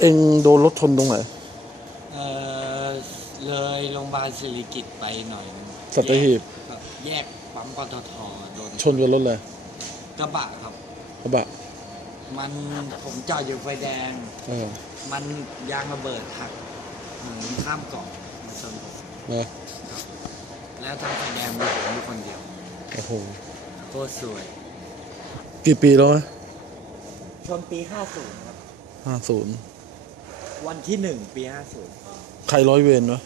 เองโดนรถชนตรงไหน เออเลยโรงพยาบาลสิริกิติ์ไปหน่อยนึงสัตหีบครับแยกปั๊มปตทโดนชนกับรถเลยกระบะครับ กระบะมันผมจอดอยู่ไฟแดง เออมันยางระเบิดหักหมุนข้ามเกาะมาชนผมนะแล้วทางไฟแดงมีผมอยู่คนเดียวโอ้โหโคตรสวย กี่ปีแล้วนะชนปี 50ครับห้าศูนย์ วันที่1ปี50ใครร้อยเวรวะ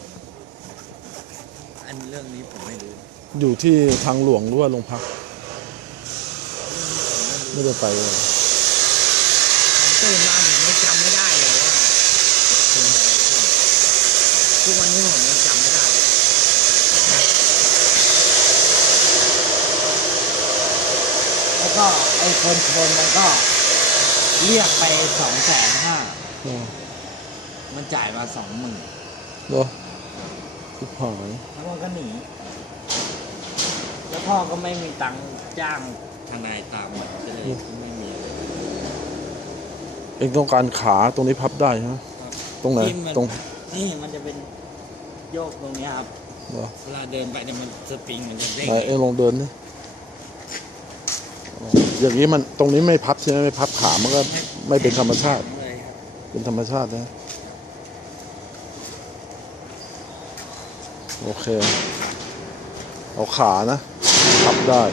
อันเรื่องนี้ผมไม่รู้อยู่ที่ทางหลวงหรือว่าโรงพัก ไม่ได้ไปเลยผมตื่นมาผมยังจำไม่ได้เลยว่าเกิดอะไรขึ้นทุกวันนี้ผมยังจำไม่ได้เลยแล้วก็ไอ้คนชนมันก็เรียกไปสองแสนห้าเออ มันจ่ายมาสองหมื่นเนาะทุกหายแล้วมันก็หนี แล้วพ่อก็ไม่มีตังค์จ้างทนายตามมาก็เลยไม่มีอะไรเองต้องการขาตรงนี้พับได้ใช่ไหมตรงไหนที่มัตรงนี่มันจะเป็นโยกตรงเนี้ยครับ เหรอเวลาเดินไปเนี่ยมันสปริงมันจะเด้งไหนเองลองเดินดิอ๋ออย่างนี้มันตรงนี้ไม่พับใช่ไหมไม่พับขามันก็ไม่เป็นธรรมชาติ เลยครับ เป็นธรรมชาตินะ โอเค เอาขานะขับได้